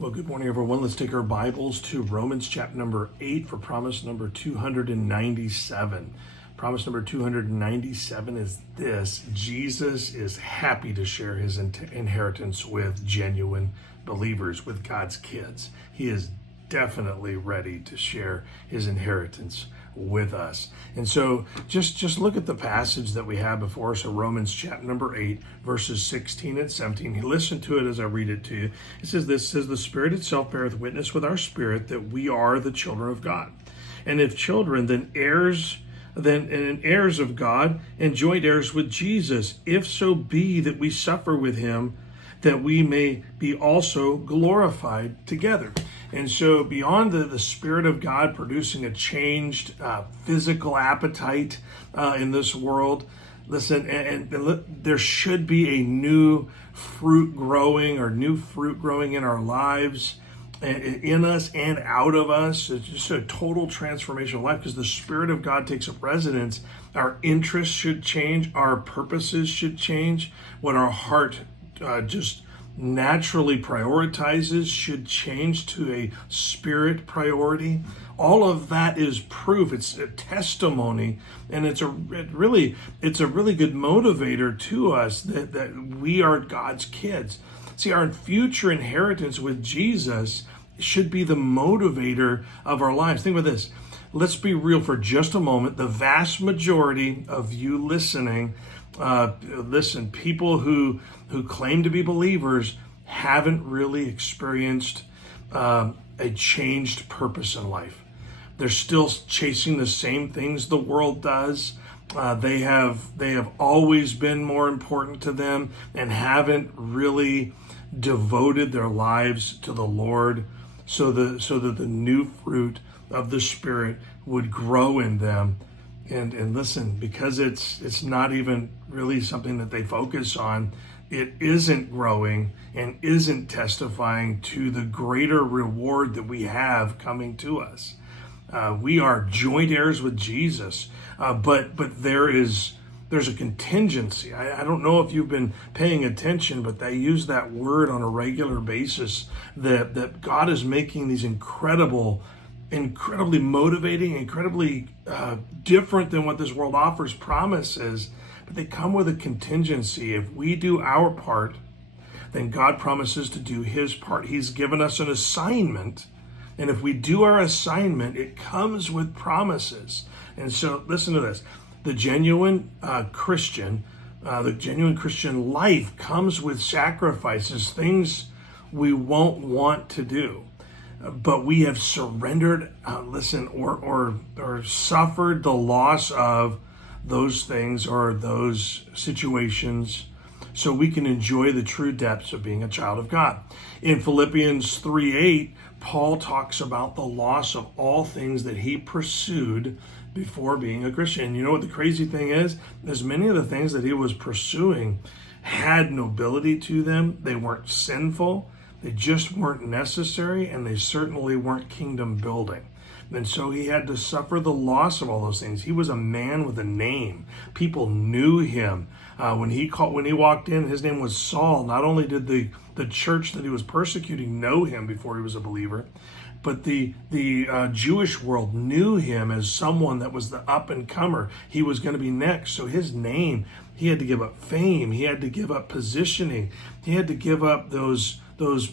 Well, good morning, everyone. Let's take our Bibles to Romans chapter number 8 for promise number 297. Promise number 297 is this: Jesus is happy to share his inheritance with genuine believers, with God's kids. He is definitely ready to share his inheritance with us. And so just look at the passage that we have before us, so Romans chapter number 8, verses 16 and 17. Listen to it as I read it to you. It says this, the Spirit itself beareth witness with our spirit that we are the children of God. And if children, then heirs of God, and joint heirs with Jesus, if so be that we suffer with him, that we may be also glorified together. And so beyond the Spirit of God producing a changed physical appetite in this world, listen, and there should be a new fruit growing in our lives, in us and out of us. It's just a total transformation of life because the Spirit of God takes up residence. Our interests should change. Our purposes should change. What our heart just naturally prioritizes should change to a spirit priority. All of that is proof. It's a testimony, and it's a really good motivator to us that we are God's kids. See, our future inheritance with Jesus should be the motivator of our lives. Think about this. Let's be real for just a moment. The vast majority of you listening, people who claim to be believers haven't really experienced a changed purpose in life. They're still chasing the same things the world does. They have always been more important to them and haven't really devoted their lives to the Lord, so that the new fruit of the Spirit would grow in them. And listen, because it's not even really something that they focus on, it isn't growing and isn't testifying to the greater reward that we have coming to us. We are joint heirs with Jesus, but there's a contingency. I don't know if you've been paying attention, but they use that word on a regular basis, that God is making these incredibly motivating, incredibly different than what this world offers promises, but they come with a contingency. If we do our part, then God promises to do his part. He's given us an assignment, and if we do our assignment, it comes with promises. And so listen to this. The genuine Christian life comes with sacrifices, things we won't want to do, but we have surrendered, or suffered the loss of those things or those situations, so we can enjoy the true depths of being a child of God. In Philippians 3:8, Paul talks about the loss of all things that he pursued before being a Christian. You know what the crazy thing is many of the things that he was pursuing had nobility to them. They weren't sinful. They just weren't necessary, and they certainly weren't kingdom building. And so he had to suffer the loss of all those things. He was a man with a name. People knew him. When he walked in, his name was Saul. Not only did the church that he was persecuting know him before he was a believer, but the Jewish world knew him as someone that was the up-and-comer. He was going to be next. So his name, he had to give up fame. He had to give up positioning. He had to give up those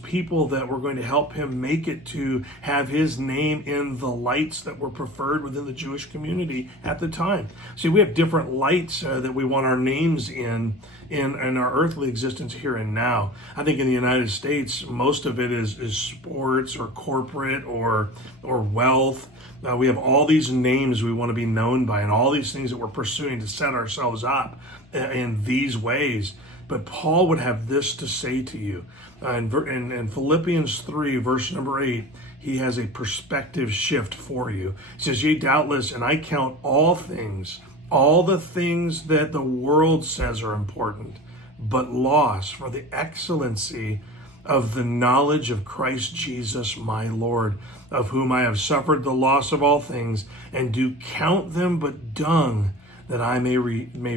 people that were going to help him make it to have his name in the lights that were preferred within the Jewish community at the time. See, we have different lights that we want our names in our earthly existence here and now. I think in the United States, most of it is sports or corporate or wealth. We have all these names we want to be known by and all these things that we're pursuing to set ourselves up in these ways. But Paul would have this to say to you. In Philippians 3, verse number 8, he has a perspective shift for you. He says, "Yea, doubtless, and I count all the things that the world says are important, but loss for the excellency of the knowledge of Christ Jesus my Lord, of whom I have suffered the loss of all things, and do count them but dung, that I may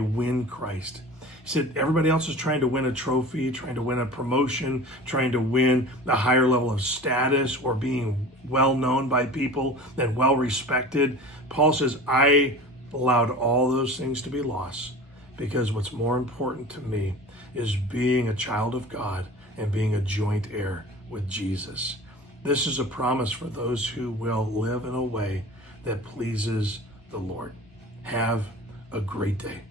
win Christ." He said, everybody else is trying to win a trophy, trying to win a promotion, trying to win a higher level of status or being well known by people and well respected. Paul says, I allowed all those things to be lost because what's more important to me is being a child of God and being a joint heir with Jesus. This is a promise for those who will live in a way that pleases the Lord. Have a great day.